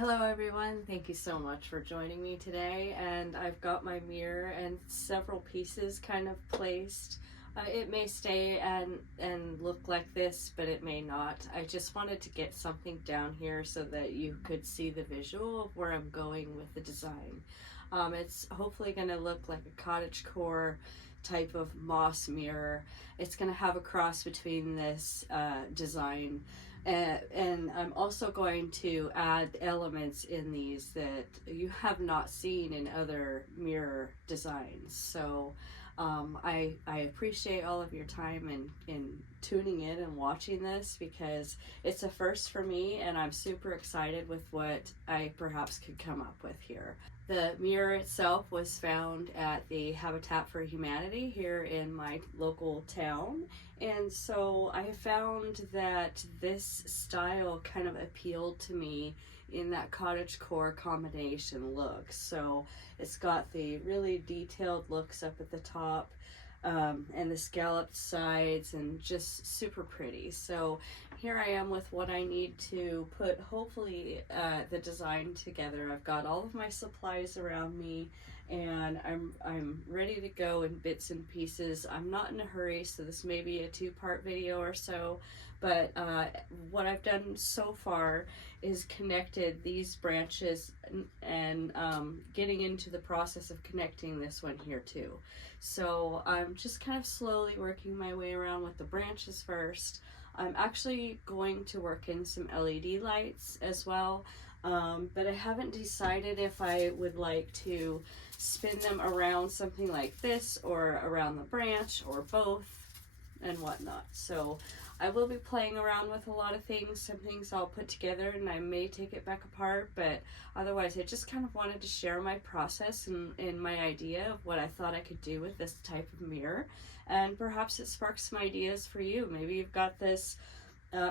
Hello everyone, thank you so much for joining me today, and I've got my mirror and several pieces kind of placed. It may stay and look like this, but it may not. I just wanted to get something down here so that you could see the visual of where I'm going with the design. It's hopefully going to look like a cottagecore type of moss mirror. It's going to have a cross between this design and I'm also going to add elements in these that you have not seen in other mirror designs. So I appreciate all of your time in tuning in and watching this, because it's a first for me and I'm super excited with what I perhaps could come up with here. The mirror itself was found at the Habitat for Humanity here in my local town, and so I found that this style kind of appealed to me in that cottagecore combination look. So it's got the really detailed looks up at the top, and the scalloped sides, and just super pretty. So here I am with what I need to put, hopefully, the design together. I've got all of my supplies around me, and I'm ready to go in bits and pieces. I'm not in a hurry, so this may be a two-part video or so, but what I've done so far is connected these branches and getting into the process of connecting this one here too. So I'm just kind of slowly working my way around with the branches first. I'm actually going to work in some LED lights as well, but I haven't decided if I would like to spin them around something like this or around the branch or both and whatnot. So I will be playing around with a lot of things. Some things I'll put together and I may take it back apart, but otherwise I just kind of wanted to share my process and my idea of what I thought I could do with this type of mirror, and perhaps it sparks some ideas for you. Maybe you've got this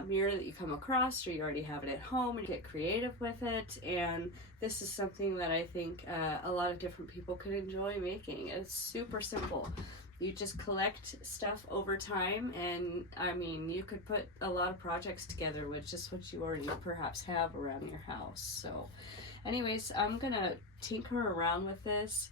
mirror that you come across, or you already have it at home and get creative with it, and this is something that I think a lot of different people could enjoy making. It's super simple. You just collect stuff over time, and I mean, you could put a lot of projects together with just what you already perhaps have around your house. So anyways, I'm gonna tinker around with this.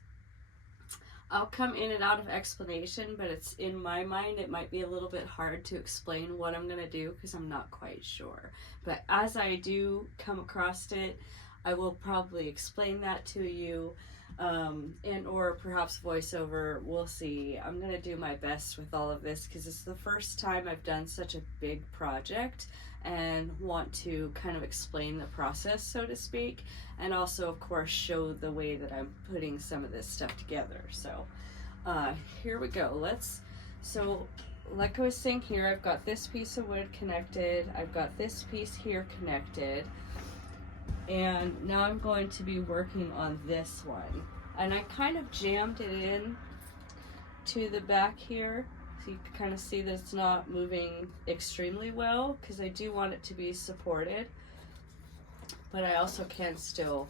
I'll come in and out of explanation, but it's in my mind it might be a little bit hard to explain what I'm gonna do because I'm not quite sure. But as I do come across it, I will probably explain that to you, and or perhaps voiceover. We'll see. I'm gonna do my best with all of this because it's the first time I've done such a big project and want to kind of explain the process, so to speak, and also of course show the way that I'm putting some of this stuff together. So here we go. So like I was saying, here I've got this piece of wood connected, I've got this piece here connected, and now I'm going to be working on this one. And I kind of jammed it in to the back here, so you can kind of see that it's not moving extremely well, because I do want it to be supported, but I also can still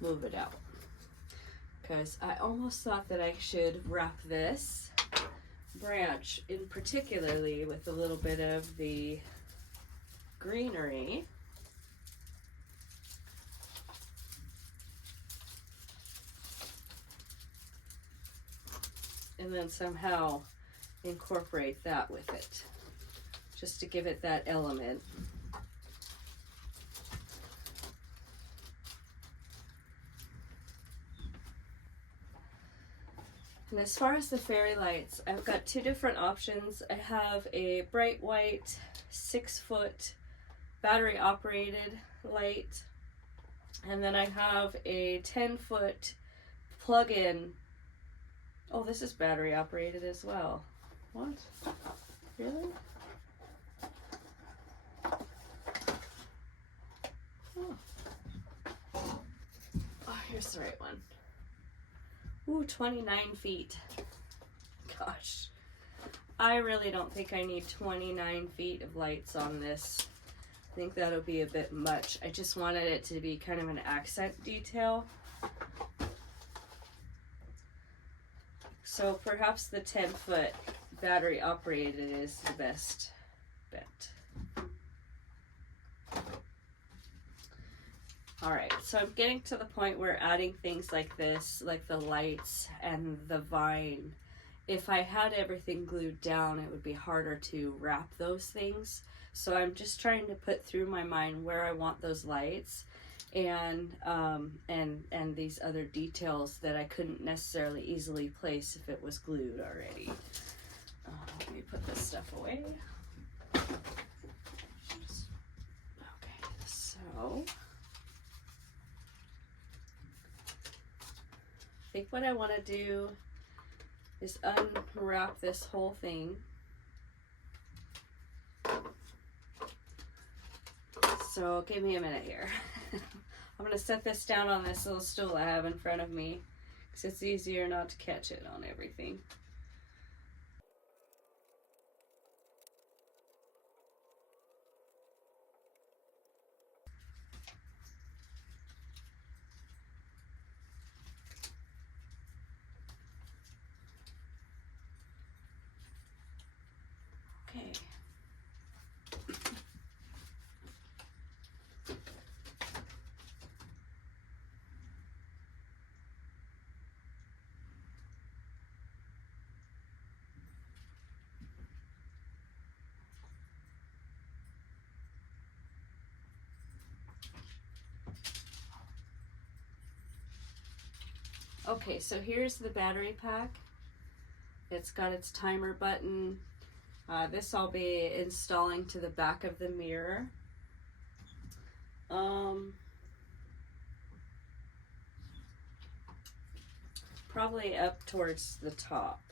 move it out. Because I almost thought that I should wrap this branch in particularly with a little bit of the greenery. And then somehow incorporate that with it, just to give it that element. And as far as the fairy lights, I've got two different options. I have a bright white 6-foot battery operated light, and then I have a 10-foot plug-in. Oh, this is battery operated as well. What? Really? Oh. Oh, here's the right one. Ooh, 29 feet. Gosh. I really don't think I need 29 feet of lights on this. I think that'll be a bit much. I just wanted it to be kind of an accent detail. So perhaps the 10-foot battery operated is the best bet. Alright, so I'm getting to the point where adding things like this, like the lights and the vine, if I had everything glued down, it would be harder to wrap those things. So I'm just trying to put through my mind where I want those lights and these other details that I couldn't necessarily easily place if it was glued already. Let me put this stuff away. Okay, so I think what I want to do is unwrap this whole thing. So give me a minute here. I'm going to set this down on this little stool I have in front of me because it's easier not to catch it on everything. Okay. Okay, so here's the battery pack. It's got its timer button. This I'll be installing to the back of the mirror. Probably up towards the top.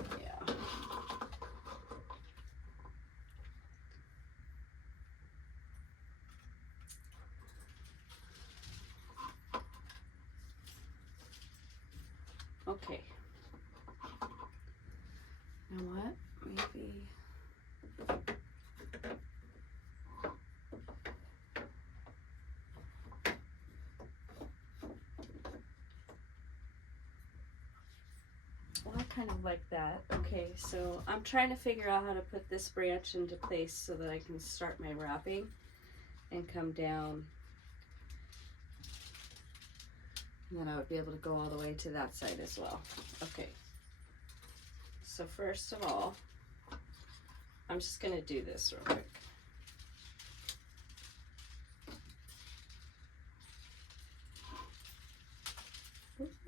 Yeah. Okay. You know what? Maybe. Well, I kind of like that. Okay, so I'm trying to figure out how to put this branch into place so that I can start my wrapping and come down. And then I would be able to go all the way to that side as well. Okay. So first of all, I'm just going to do this real quick.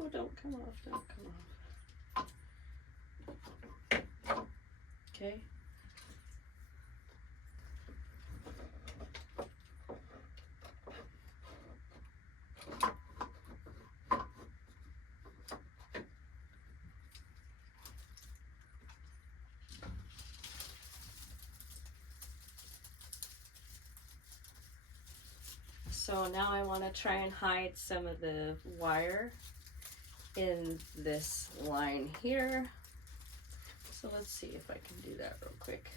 Oh, don't come off, don't come off. Okay. So now I want to try and hide some of the wire in this line here. So let's see if I can do that real quick.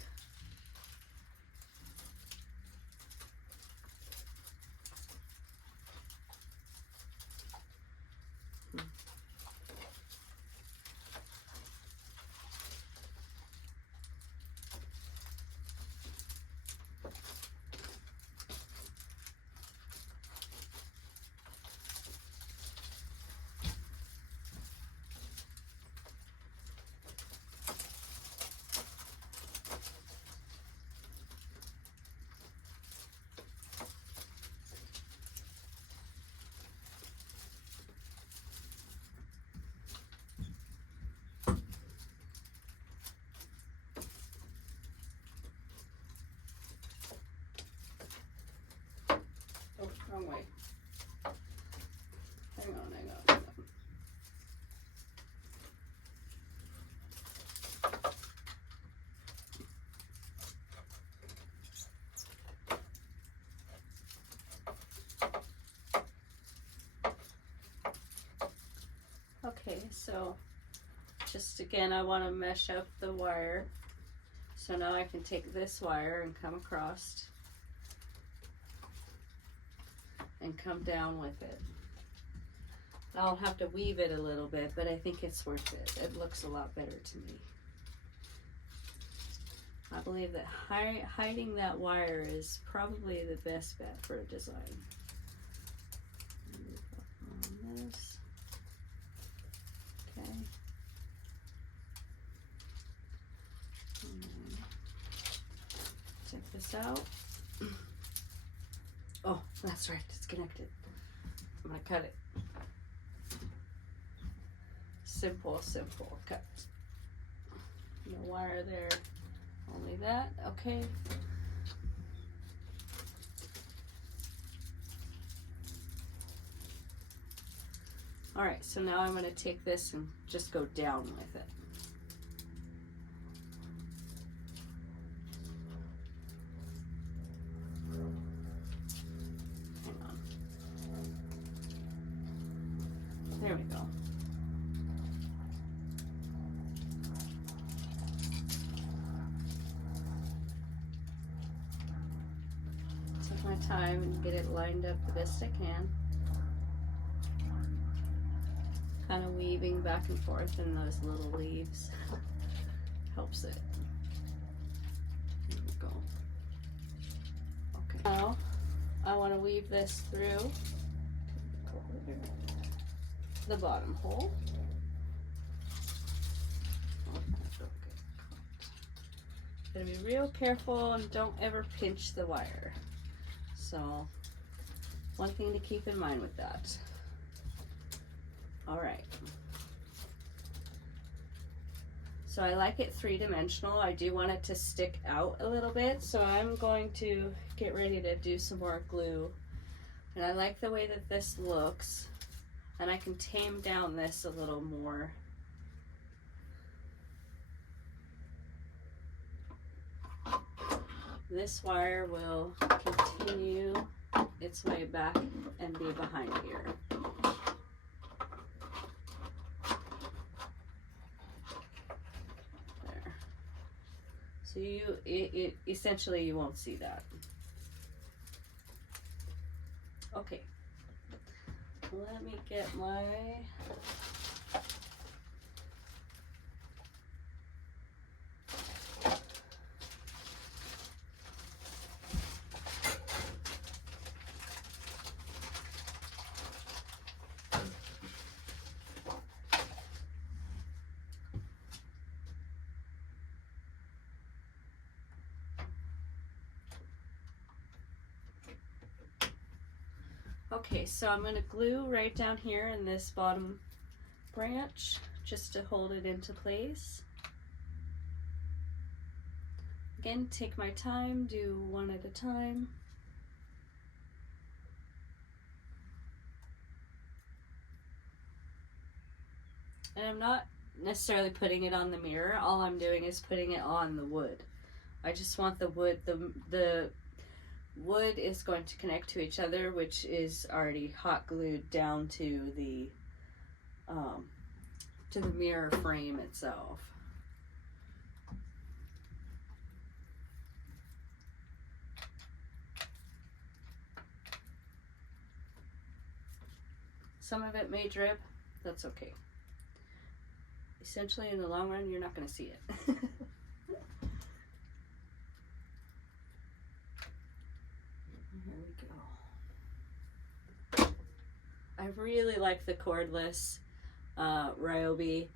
Oh, wrong way. Hang on, hang on, hang on. Okay, so just again, I want to mesh up the wire. So now I can take this wire and come across and come down with it. I'll have to weave it a little bit, but I think it's worth it. It looks a lot better to me. I believe that hiding that wire is probably the best bet for a design. Move up on this. Okay. Check this out. Oh, that's right, it's connected. I'm gonna cut it. Simple, simple cut. No wire there, only that, okay. All right, so now I'm gonna take this and just go down with it. Hang on. There we go. Take my time and get it lined up the best I can. Kind of weaving back and forth in those little leaves helps it. There we go. Okay. Now I want to weave this through the bottom hole. Gotta be real careful and don't ever pinch the wire. So one thing to keep in mind with that. All right. So I like it three-dimensional. I do want it to stick out a little bit, so I'm going to get ready to do some more glue. And I like the way that this looks, and I can tame down this a little more. This wire will continue its way back and be behind here. There. So essentially you won't see that. Okay. Let me get my Okay, so I'm going to glue right down here in this bottom branch just to hold it into place. Again, take my time, do one at a time. And I'm not necessarily putting it on the mirror, all I'm doing is putting it on the wood. I just want the wood, the wood is going to connect to each other, which is already hot glued down to the mirror frame itself. Some of it may drip, that's okay. Essentially, in the long run, you're not going to see it. I really like the cordless Ryobi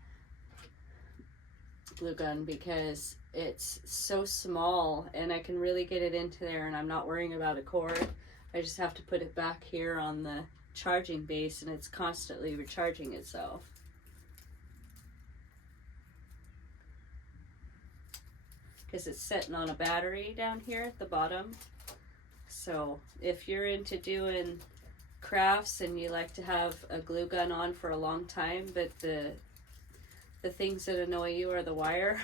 glue gun because it's so small and I can really get it into there and I'm not worrying about a cord. I just have to put it back here on the charging base and it's constantly recharging itself. Because it's sitting on a battery down here at the bottom. So if you're into doing crafts and you like to have a glue gun on for a long time, but the things that annoy you are the wire,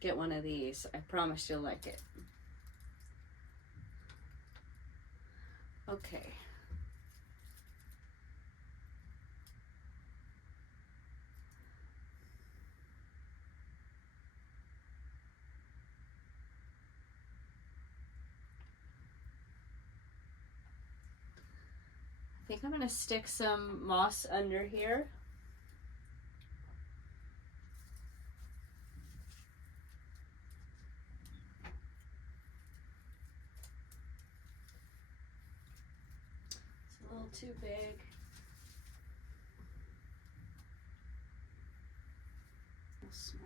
get one of these. I promise you'll like it. Okay. I think I'm going to stick some moss under here. It's a little too big. Small.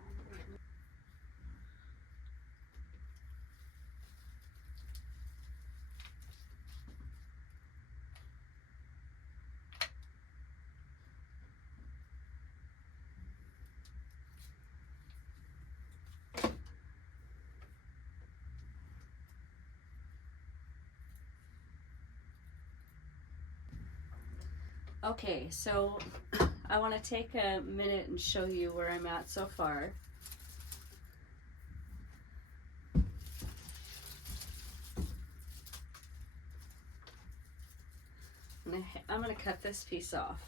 Okay, so I want to take a minute and show you where I'm at so far. I'm going to cut this piece off.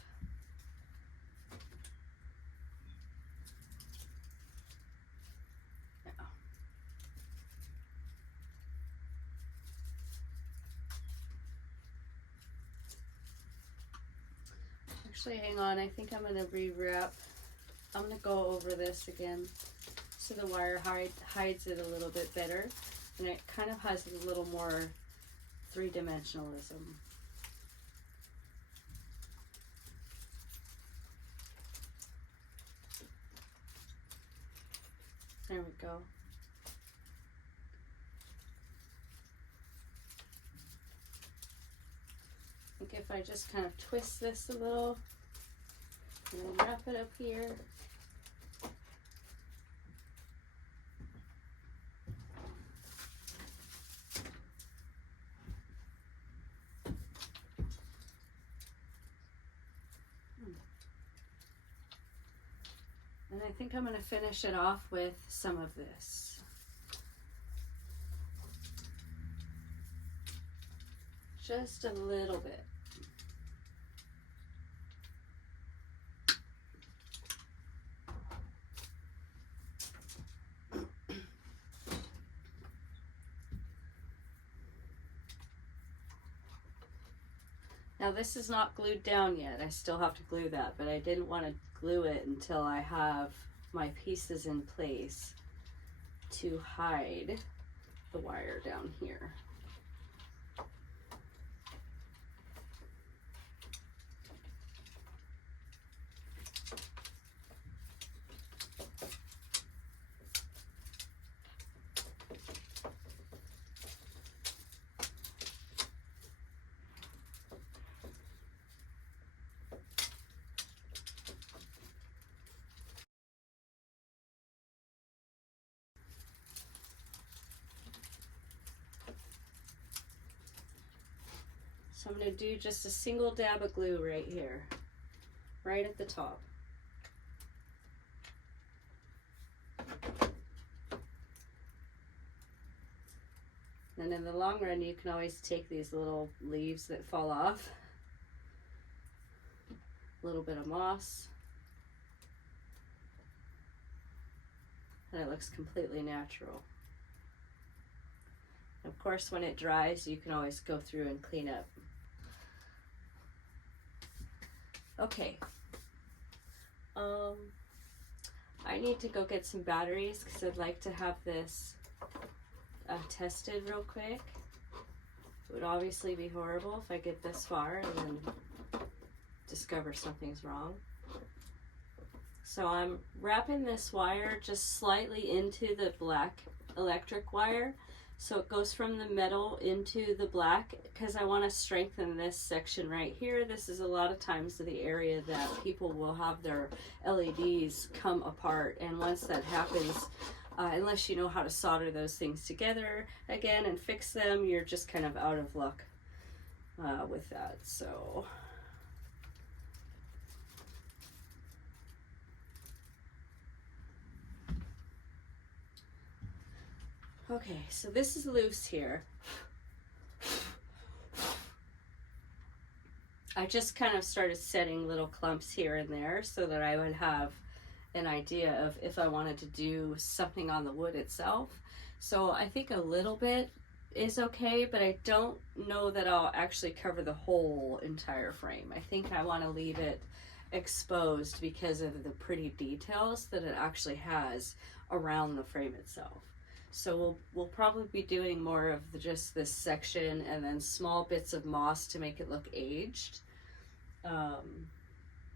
Actually, hang on, I think I'm going to rewrap. I'm going to go over this again so the wire hides it a little bit better, and it kind of has a little more three-dimensionalism. There we go. I think if I just kind of twist this a little and then wrap it up here. And I think I'm going to finish it off with some of this. Just a little bit. Now this is not glued down yet. I still have to glue that, but I didn't want to glue it until I have my pieces in place to hide the wire down here. So I'm going to do just a single dab of glue right here, right at the top. And in the long run, you can always take these little leaves that fall off, a little bit of moss, and it looks completely natural. Of course, when it dries, you can always go through and clean up. Okay, I need to go get some batteries because I'd like to have this tested real quick. It would obviously be horrible if I get this far and then discover something's wrong. So I'm wrapping this wire just slightly into the black electric wire, so it goes from the metal into the black, because I want to strengthen this section right here. This is a lot of times the area that people will have their LEDs come apart, and once that happens, unless you know how to solder those things together again and fix them, you're just kind of out of luck with that. So okay, so this is loose here. I just kind of started setting little clumps here and there so that I would have an idea of if I wanted to do something on the wood itself. So I think a little bit is okay, but I don't know that I'll actually cover the whole entire frame. I think I want to leave it exposed because of the pretty details that it actually has around the frame itself. So we'll probably be doing more of just this section and then small bits of moss to make it look aged.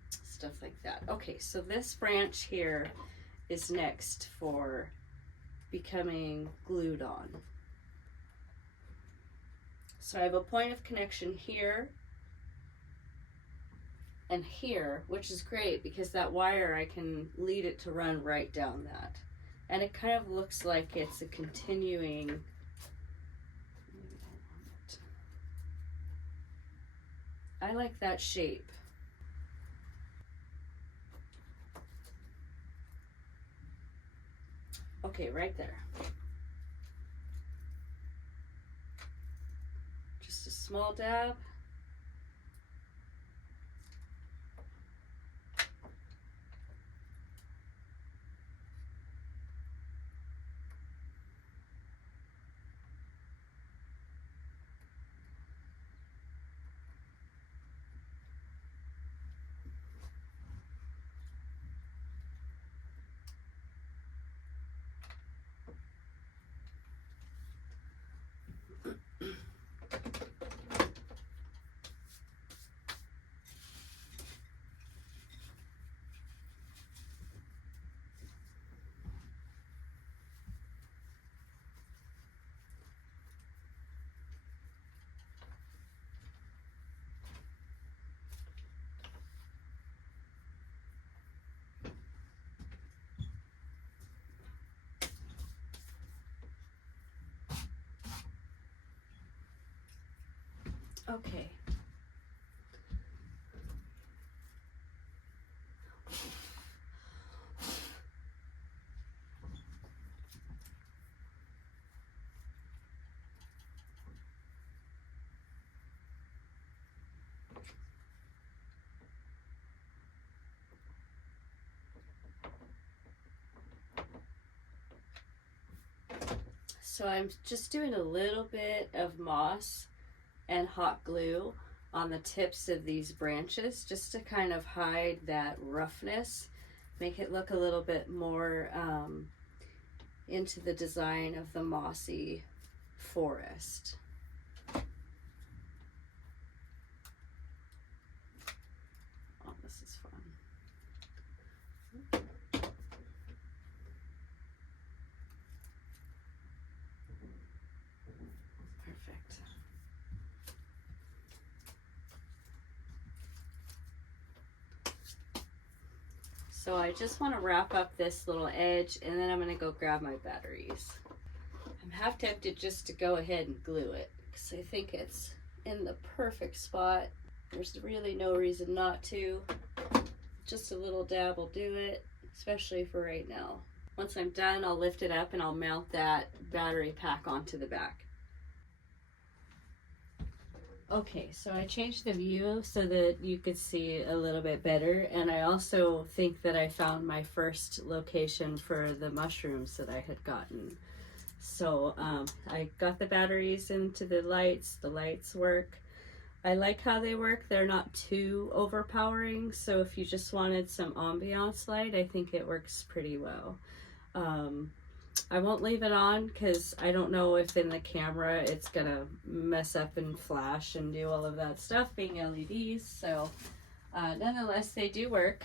Stuff like that. Okay, so this branch here is next for becoming glued on. So I have a point of connection here and here, which is great because that wire, I can lead it to run right down that. And it kind of looks like it's a continuing, I like that shape. Okay, right there. Just a small dab. Okay. So I'm just doing a little bit of moss and hot glue on the tips of these branches just to kind of hide that roughness, make it look a little bit more into the design of the mossy forest. Oh, this is fun. Perfect. So I just want to wrap up this little edge and then I'm going to go grab my batteries. I'm half tempted just to go ahead and glue it because I think it's in the perfect spot. There's really no reason not to. Just a little dab will do it, especially for right now. Once I'm done, I'll lift it up and I'll mount that battery pack onto the back. Okay, so I changed the view so that you could see a little bit better, and I also think that I found my first location for the mushrooms that I had gotten. So I got the batteries into the lights work. I like how they work. They're not too overpowering, so if you just wanted some ambiance light, I think it works pretty well. I won't leave it on because I don't know if in the camera it's gonna mess up and flash and do all of that stuff being LEDs, so nonetheless they do work.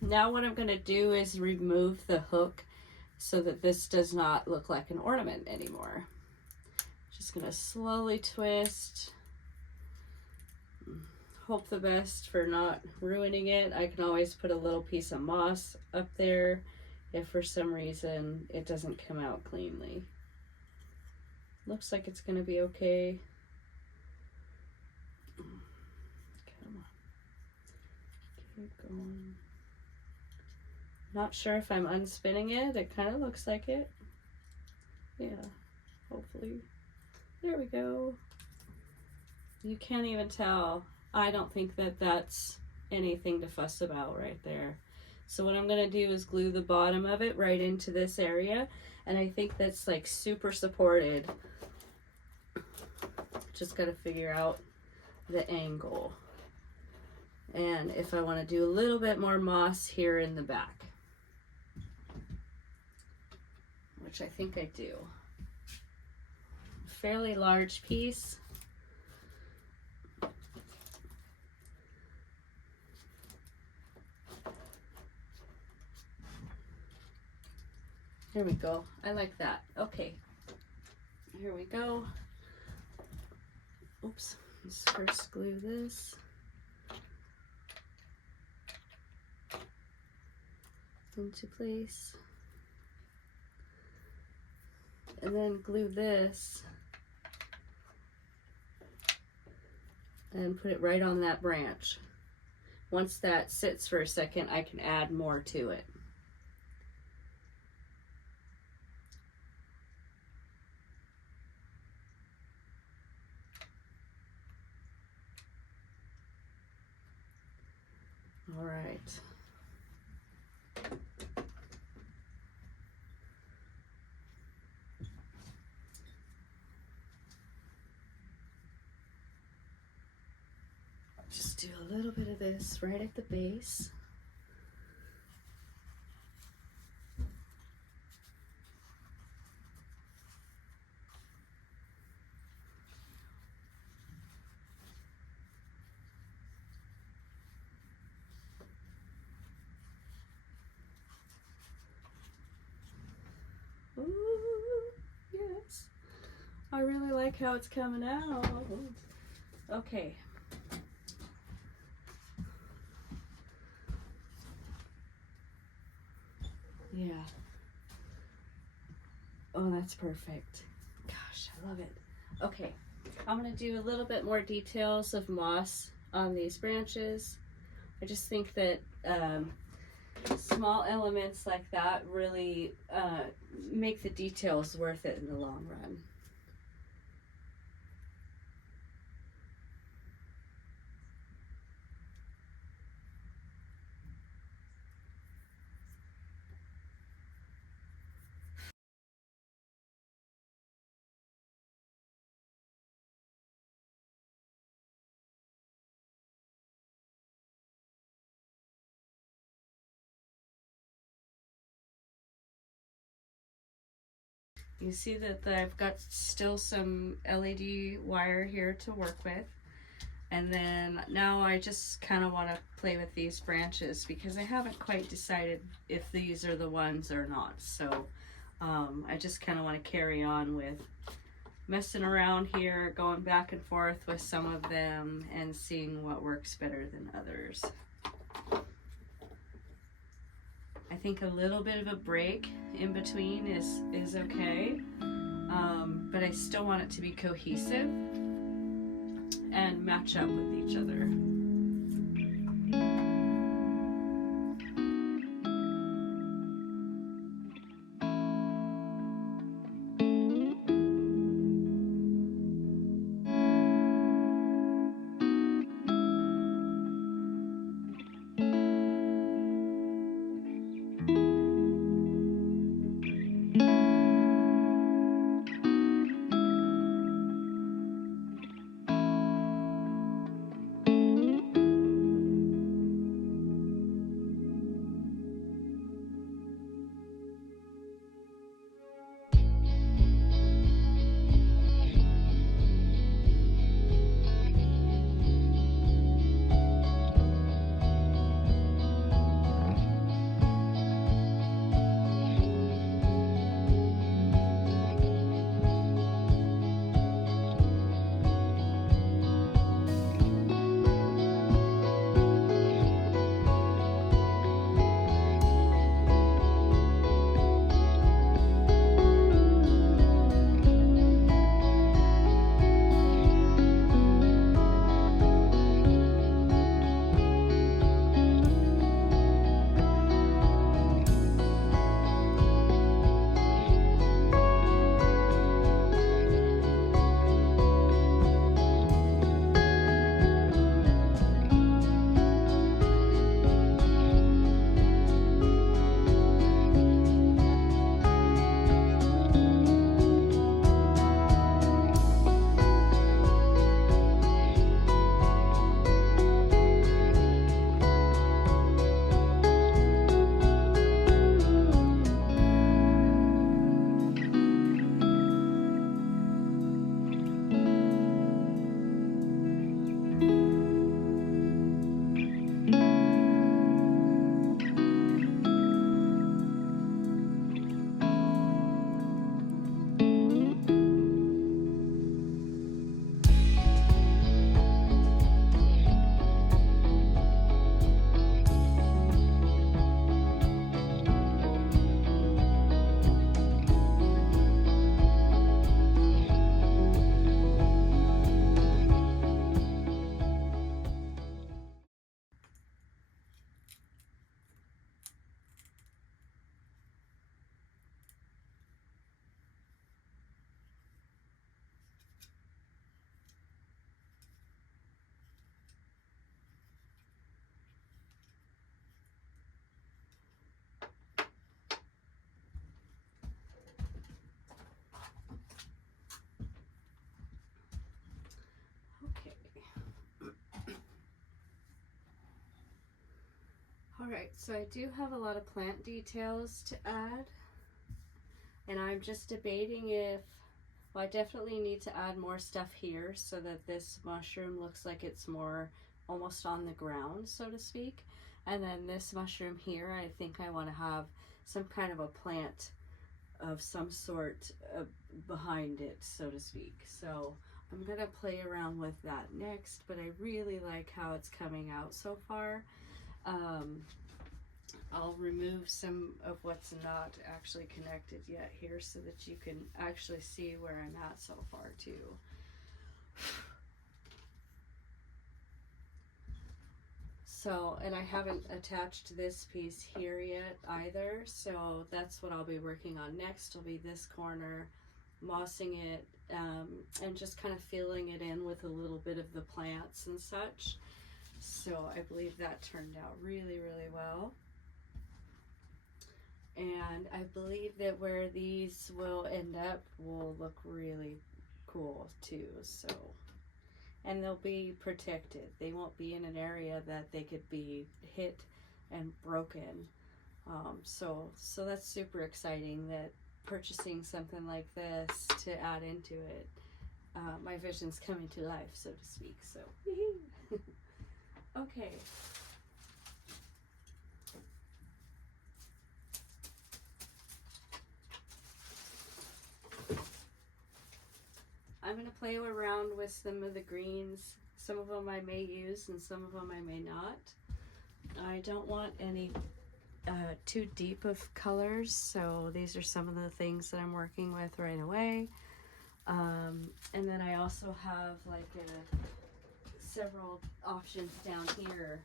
Now what I'm gonna do is remove the hook so that this does not look like an ornament anymore. Just gonna slowly twist. Hope the best for not ruining it. I can always put a little piece of moss up there if for some reason it doesn't come out cleanly. Looks like it's gonna be okay. Come on. Keep going. Not sure if I'm unspinning it. It kind of looks like it. Yeah, hopefully. There we go. You can't even tell. I don't think that that's anything to fuss about right there. So what I'm going to do is glue the bottom of it right into this area, and I think that's like super supported Just got to figure out the angle. And if I want to do a little bit more moss here in the back, which I think I do. Fairly large piece. There we go. I like that. Okay. Here we go. Oops. Let's first glue this. Into place. And then glue this and put it right on that branch. Once that sits for a second, I can add more to it. All right. Just do a little bit of this right at the base. Ooh, yes. I really like how it's coming out. Okay. Yeah. Oh, that's perfect. Gosh, I love it. Okay, I'm going to do a little bit more details of moss on these branches. I just think that small elements like that really make the details worth it in the long run. You see that I've got still some LED wire here to work with. And then now I just kind of want to play with these branches because I haven't quite decided if these are the ones or not. So I just kind of want to carry on with messing around here, going back and forth with some of them and seeing what works better than others. I think a little bit of a break in between is okay, but I still want it to be cohesive and match up with each other. Alright, so I do have a lot of plant details to add, and I'm just debating if, well, I definitely need to add more stuff here so that this mushroom looks like it's more almost on the ground, so to speak. And then this mushroom here, I think I want to have some kind of a plant of some sort behind it, so to speak. So I'm gonna play around with that next, but I really like how it's coming out so far. I'll remove some of what's not actually connected yet here so that you can actually see where I'm at so far too. So, and I haven't attached this piece here yet either, so that's what I'll be working on next. Will be this corner, mossing it, and just kind of filling it in with a little bit of the plants and such. So I believe that turned out really, really well. And I believe that where these will end up will look really cool too. So, and they'll be protected. They won't be in an area that they could be hit and broken. So that's super exciting, that purchasing something like this to add into it, my vision's coming to life, so to speak. So, okay. I'm going to play around with some of the greens. Some of them I may use and some of them I may not. I don't want any too deep of colors, so these are some of the things that I'm working with right away. And then I also have like several options down here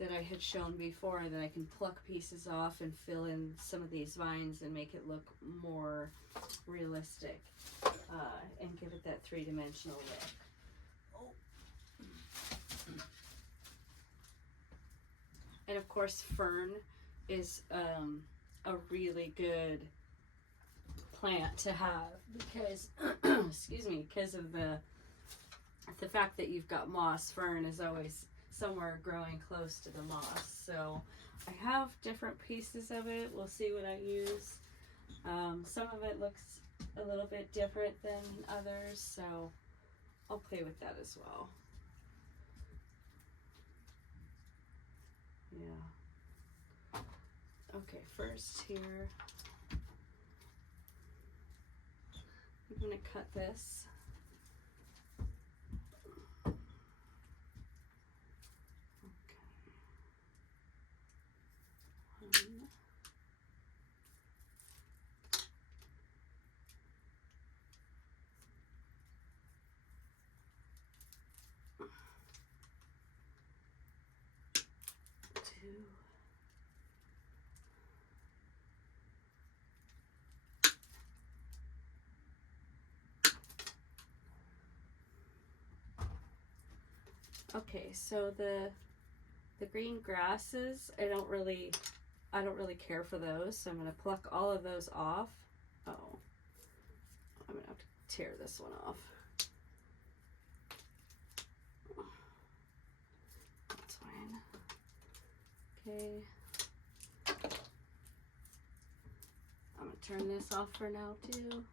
that I had shown before that I can pluck pieces off and fill in some of these vines and make it look more realistic, and give it that three-dimensional look. Oh. And of course fern is a really good plant to have because excuse me, because of the fact that you've got moss. Fern is always somewhere growing close to the moss. So I have different pieces of it. We'll see what I use. Some of it looks a little bit different than others, so I'll play with that as well. Yeah. Okay, first here, I'm going to cut this. Okay, so the green grasses, I don't really care for those, so I'm going to pluck all of those off. Oh, I'm going to have to tear this one off. That's fine. Okay. I'm going to turn this off for now too.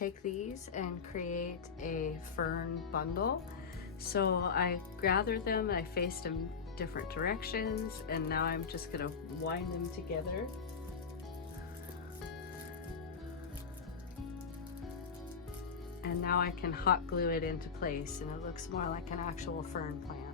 take these and create a fern bundle. So I gathered them, I faced them different directions, and now I'm just gonna wind them together. And now I can hot glue it into place, and it looks more like an actual fern plant.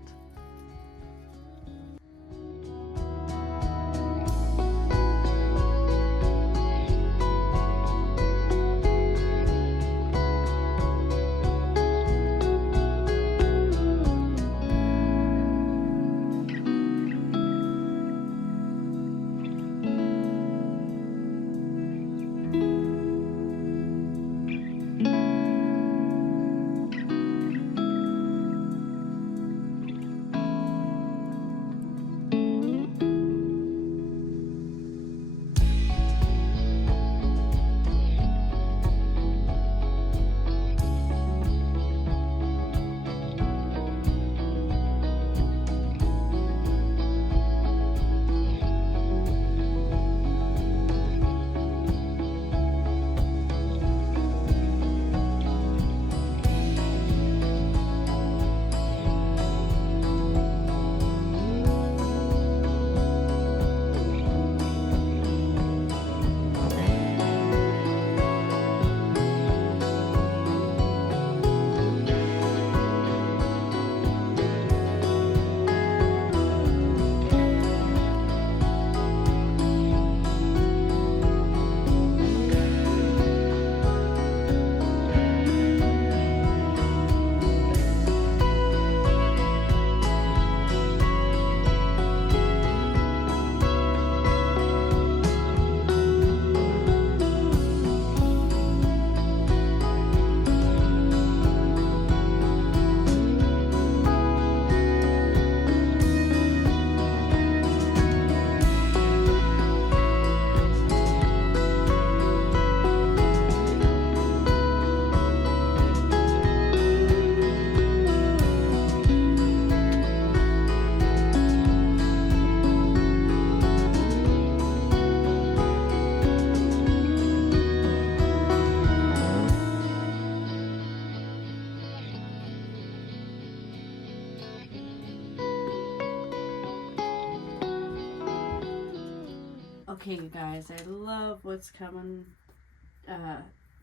Okay, you guys, I love what's coming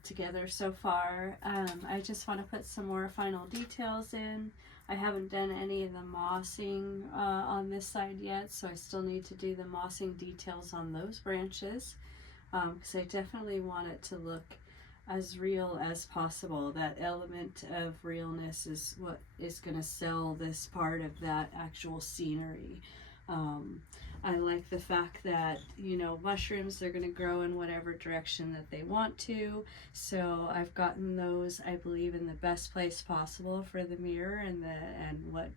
together so far. I just want to put some more final details in. I haven't done any of the mossing on this side yet, so I still need to do the mossing details on those branches, because I definitely want it to look as real as possible. That element of realness is what is going to sell this part of that actual scenery. I like the fact that, you know, mushrooms, they're going to grow in whatever direction that they want to. So I've gotten those, I believe, in the best place possible for the mirror and what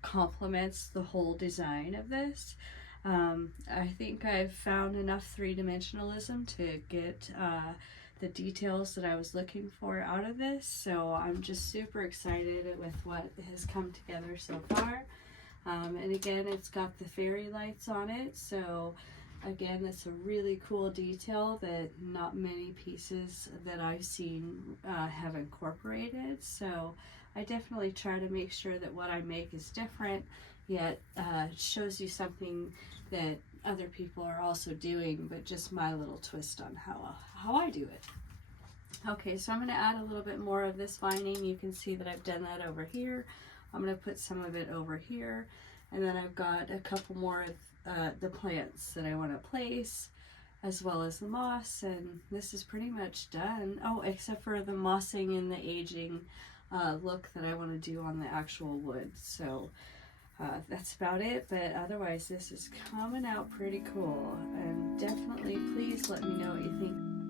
complements the whole design of this. I think I've found enough three-dimensionalism to get the details that I was looking for out of this. So I'm just super excited with what has come together so far. And again, it's got the fairy lights on it, so again, that's a really cool detail that not many pieces that I've seen have incorporated. So I definitely try to make sure that what I make is different, yet shows you something that other people are also doing, but just my little twist on how I do it. Okay, so I'm going to add a little bit more of this vining. You can see that I've done that over here. I'm going to put some of it over here, and then I've got a couple more of the plants that I want to place, as well as the moss, and this is pretty much done. Oh, except for the mossing and the aging look that I want to do on the actual wood. So that's about it, but otherwise this is coming out pretty cool, and definitely please let me know what you think.